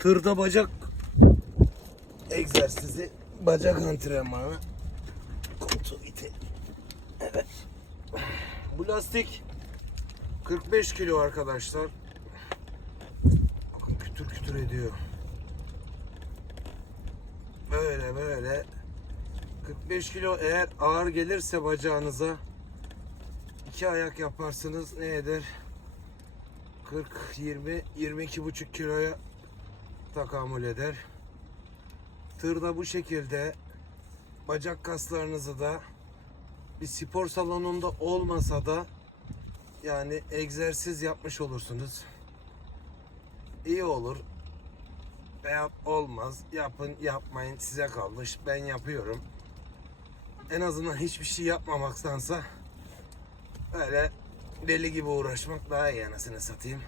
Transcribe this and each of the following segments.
Tırda bacak egzersizi, bacak antrenmanı. Koltuğu itelim. Evet. Bu lastik 45 kilo arkadaşlar. Bakın kütür kütür ediyor. Böyle böyle 45 kilo eğer ağır gelirse bacağınıza iki ayak yaparsınız ne eder? 40 20 22 buçuk kiloya takamül eder. Tırda bu şekilde bacak kaslarınızı da bir spor salonunda olmasa da yani egzersiz yapmış olursunuz. İyi olur. Veya olmaz. Yapın yapmayın size kalmış. Ben yapıyorum. En azından hiçbir şey yapmamaktansa böyle deli gibi uğraşmak daha iyi anasını satayım.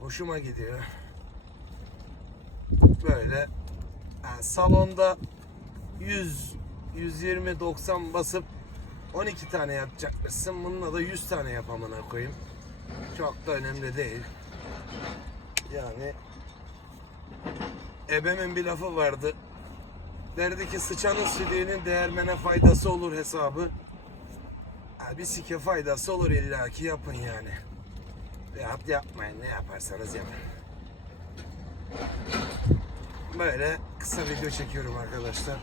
Hoşuma gidiyor. Böyle yani salonda 100 120 90 basıp 12 tane yapacakmışsın. Bununla da 100 tane yap amına koyayım. Çok da önemli değil. Yani Ebemin bir lafı vardı. Derdi ki sıçanın südüğünün değermene faydası olur hesabı. Ha, bir sike faydası olur illaki yapın yani. Yap yapmayın ne yaparsanız yapın. Böyle kısa video çekiyorum arkadaşlar.